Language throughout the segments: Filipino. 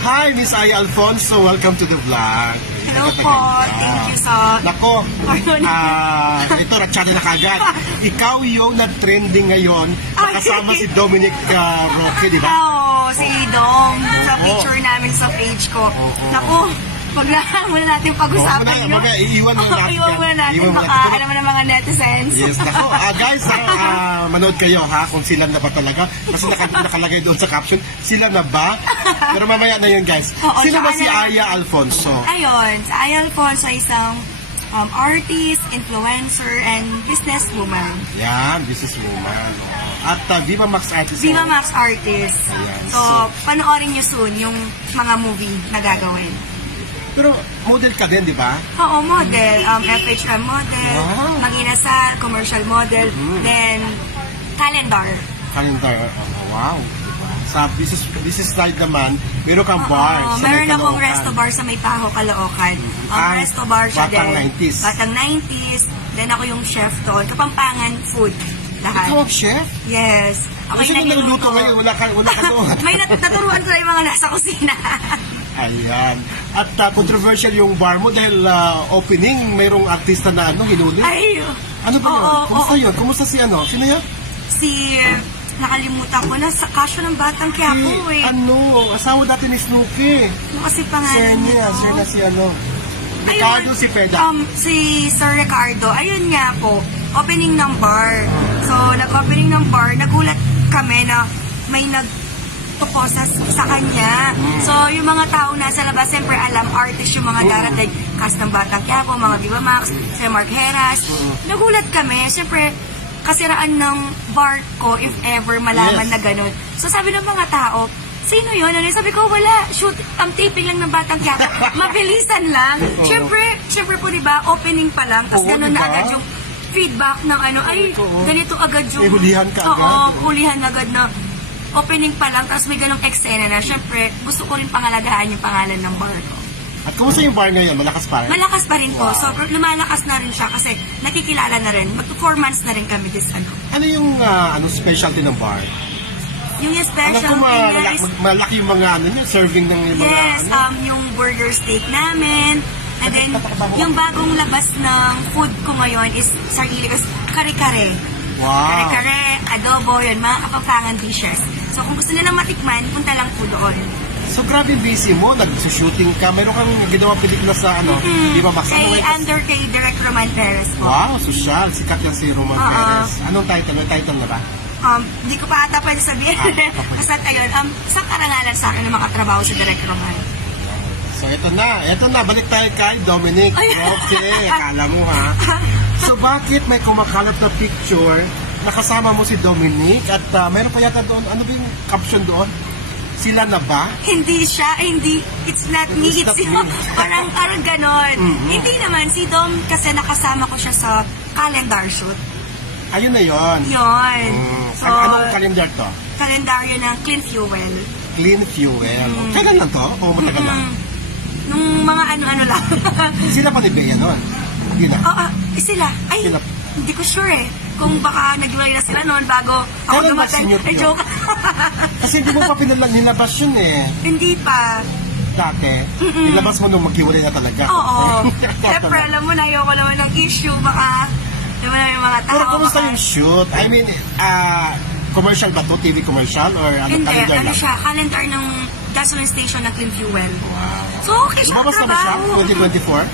Hi, Miss Aya Alfonso. Welcome to the vlog. Hello po. Thank you sa... Nako, ito, ratsyado na kagad. Ikaw yung nag-trending ngayon. Nakasama si Dominic Roque, di ba? Oo, si Dom. Sa picture namin sa page ko. Naku, wag na muna natin pag-usapan yun. Iiwan mo natin. Iiwan muna natin. Baka alam mo na mga netizens. Yes, nako. Guys, manood kayo ha kung sila na ba talaga. Kasi nakalagay doon sa caption, sila na ba? Pero mamaya na yun, guys. Sino ba si Aya Alfonso? Ayun, si Aya Alfonso ay isang artist, influencer, and businesswoman. Yan, businesswoman. At Viva Max Artist. Viva Max Artist. Ayan. So, panoorin nyo soon yung mga movie na gagawin. Pero model ka din, di ba? Oo, model. FHM model, Wow. Mag-inasal, commercial model, then calendar. Calendar. Wow. Sa business side naman, meron kang bar. Oo, sa meron may akong Caloocan. resto bar sa may Paho, Caloocan. Resto bar siya Batang din. 90s. Batang 90s. Then ako yung chef doon. Kapampangan food. Lahat. Ikaw ang chef? Yes. Ako Kasi yung kung naluluto ngayon, wala ka doon. May naturuan ko na yung mga nasa kusina. Ayan. At controversial yung bar mo dahil opening, mayroong artista na hinuli. Ay, Ano ba yun? oo, Kumusta yun? Kumusta si ano? Sino yun? si... Nakalimutan ko na sa kasyo ng Batang Quiapo eh. Asawa dati ni Snooki. Ano kasi pangalan Sir na si ano. Ayun, Ricardo si Peda. Si Sir Ricardo, ayun nga po, opening ng bar. So, nag-opening ng bar, nagulat kami na may nagtuko sa kanya. So, yung mga tao nasa labas, siyempre alam, artist yung mga darating, cast ng Batang Quiapo, mga Viva Max, si Mark Heras. Nagulat kami, siyempre, kasiraan ng bar ko if ever malaman na ganun. So, sabi ng mga tao, sino yun? Ano? Sabi ko, wala. Shoot, taping lang ng Batang Quiapo. Mabilisan lang. Siyempre po, diba, opening pa lang. Tapos ganun na agad yung feedback ng ano, ay, ganito agad yung... Hulihan ka agad. Oo, hulihan agad na opening pa lang. Tapos may ganung eksena na. Siyempre, gusto ko rin pangalagaan yung pangalan ng bar ko. At kumusta yung bar ngayon? Malakas pa rin? Malakas pa rin po. Wow. So, lumalakas na rin siya kasi nakikilala na rin. Mag-4 months na rin kami this ano. Ano yung specialty ng bar? Yung Ano special kung niya is... malaki yung mga serving ng mga Yes, yung burger steak namin. And then, yung bagong labas ng food ko ngayon is sarili kasi kare-kare. Wow. Kare-kare, adobo, yun, mga kapampangan dishes. So, kung gusto nilang matikman, punta lang po doon. So grabe busy mo, nag-shooting ka, meron kang ginawa pelikula sa di ba Max? Kay Direct Roman Perez po. Wow, social, sikat yan si Roman Perez. Anong title? May title na ba? Di ko pa ata pwede sabihin. Basta ayun, isang karangalan sa akin na makatrabaho sa Direct Roman. So ito na, balik tayo kay Dominic. Okay, akala mo ha. So bakit may kumakalat na picture, nakasama mo si Dominic at meron pa yata doon, ano ba yung caption doon? Sila na ba? Hindi siya, hindi. It's not me, it's you. Parang ganon. Hindi naman, si Dom kasi nakasama ko siya sa calendar shoot. Ayun na yon. Yun. So, anong calendar to? kalendaryo ng Clean Fuel. Clean Fuel. Kailan lang to? O matagal lang? Nung mga ano-ano lang. Sila pa ni Bea noon? Hindi na? Oo, sila. Ay, Sila. hindi ko sure eh. Kung baka nag-iwalay na sila noon bago ako Kailan ba dumating. senior Eh, yun? joke. Kasi hindi mo pa nilabas yun eh. Hindi pa. Dati. Nilabas mo nung maghiwalay na talaga. Oo. Siyempre, alam mo na, ayoko naman ng issue. Baka, di ba na yung mga tao. Pero kumusta baka- yung shoot? I mean, commercial ba to? TV commercial? Or Hindi, calendar ano lang? siya, calendar ng gasoline station ng Clean Fuel. Wow. So, okay siya Lumabas na ba siya? katrabaho. 2024?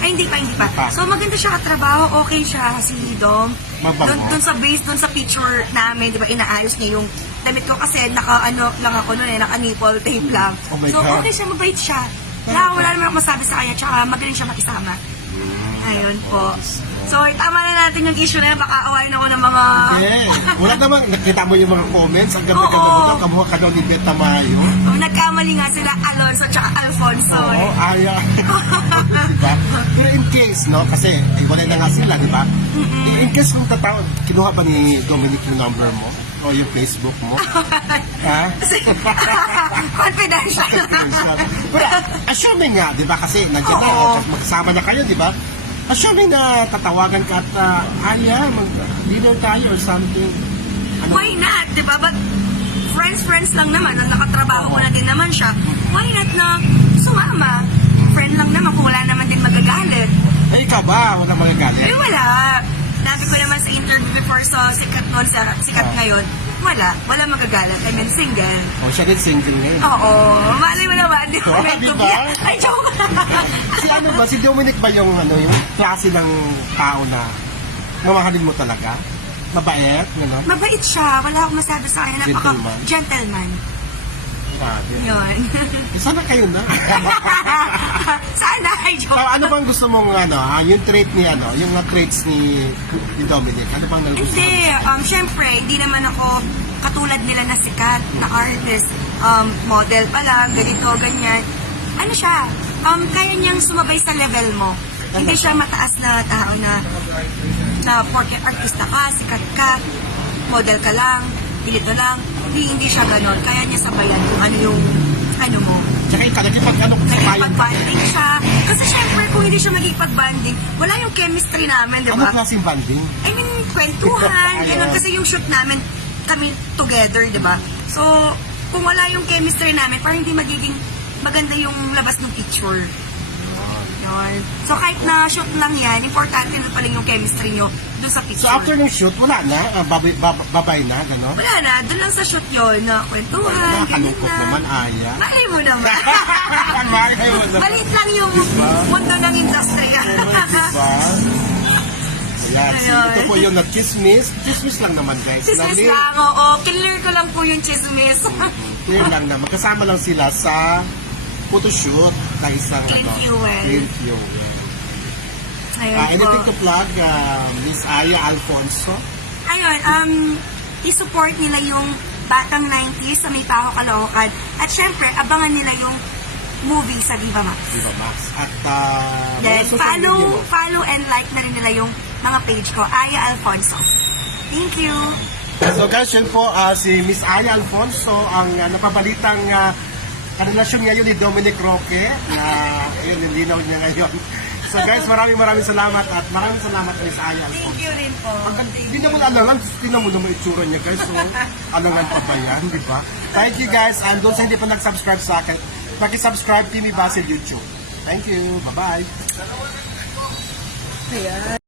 Ay, hindi pa. Ah. So, maganda siya katrabaho. Okay siya, si Dom. Mabango. Doon sa base, doon sa picture namin, di ba, inaayos niya yung damit ko kasi naka-ano lang ako noon eh, naka-nipple tape lang. Oh my So, God. okay siya, mabait siya. Wala naman ako masabi sa kanya, tsaka magaling siya makisama. Ayun po. So, tama na natin yung issue na yun. Baka awayin ako ng mga... Yeah. Wala naman, nakita mo yung mga comments, ang ganda ka Oo. mo daw, kamuha ka daw ni Beta Mayo. Nagkamali nga sila Alonso tsaka Alfonso. Oo, Aya. Diba? Pero in case, no, kasi iwalay na nga sila, di ba? In case kung kinuha ba ni Dominic yung number mo? O yung Facebook mo? Ha? Confidential. Pero assuming nga, di ba, kasi nandiyan na, Oo. magsama na kayo, di ba? Assuming na tatawagan ka at Aya, mag-dinner tayo or something. Why not? Diba? But friends lang naman. At nakatrabaho ko na din naman siya. ikaw ba? Wala magagalit? Ay, wala. Sabi ko naman sa interview before sa sikat noon, sa sikat ngayon, wala magagalit. I mean, single. O, siya rin single ngayon. Oo, malay mo naman, di ko Oh, meant to diba? be. Ay, joke. Si ano ba, si Dominic ba yung klase ng tao na mamahalin mo talaga? Mabait, gano'n? Mabait siya, wala akong masabi sa kanya. Gentleman. Gentleman. Grabe. Yun. Sana kayo na. Sana, ay, So, joke. ano bang gusto mong yung trait ni yung mga traits ni Dominic? Ano bang nagustuhan? Hindi, syempre, hindi naman ako katulad nila na sikat na artist, model pa lang, ganito, ganyan. Ano siya, kaya niyang sumabay sa level mo. Hindi siya mataas na tao na porket artista ka, sikat ka, model ka lang, pilito lang. Hindi siya ganon. Kaya niya sabayan kung ano yung, ano mo. Tsaka ikaw, nagkipag-banding Nagkipag-banding siya. Kasi syempre, kung hindi siya magkipag-banding, wala yung chemistry namin, di Ano ba? klaseng banding? I mean, kwentuhan, gano'n. Kasi yung shoot namin, kami together, di ba? So, kung wala yung chemistry namin, parang hindi magiging maganda yung labas ng picture. Yun. So, kahit na shoot lang yan, importante na pala yung chemistry nyo dun sa picture. So after ng shoot, wala na? Babay na, gano'n? Wala na, dun lang sa shoot yun, na kwentuhan, Nakakalungkot ganyan naman, na. Aya. Malay mo naman. Malay mo naman. Maliit lang yung mundo ng industry. Diba? Ayan, Ayun. ito po yung na-chismis. Chismis lang naman, guys. Chismis lang, oo. Clear ko lang po yung chismis. Clear lang naman. Kasama lang sila sa photoshoot na isang Clean fuel. Clean fuel. Ayun po. Anything to plug, Miss Aya Alfonso? Ayun, i-support nila yung Batang 90s sa May Paho, Caloocan. At syempre, abangan nila yung movie sa Viva Max. Viva Max. At Then, mga social media mo. follow and like na rin nila yung mga page ko, Aya Alfonso. Thank you. So guys, yun po si Miss Aya Alfonso ang napabalitang karelasyon ngayon ni Dominic Roque na yun, hindi na niya ngayon. So guys, maraming salamat at maraming salamat Miss Aya Alfonso. Thank you rin po. Hindi naman alangan, tingnan mo naman itsura niya guys. So, alangan pa ba yan, di ba? Thank you guys, and doon sa hindi pa nag-subscribe sa akin, paki-subscribe Timmy Basil YouTube. Thank you, bye-bye.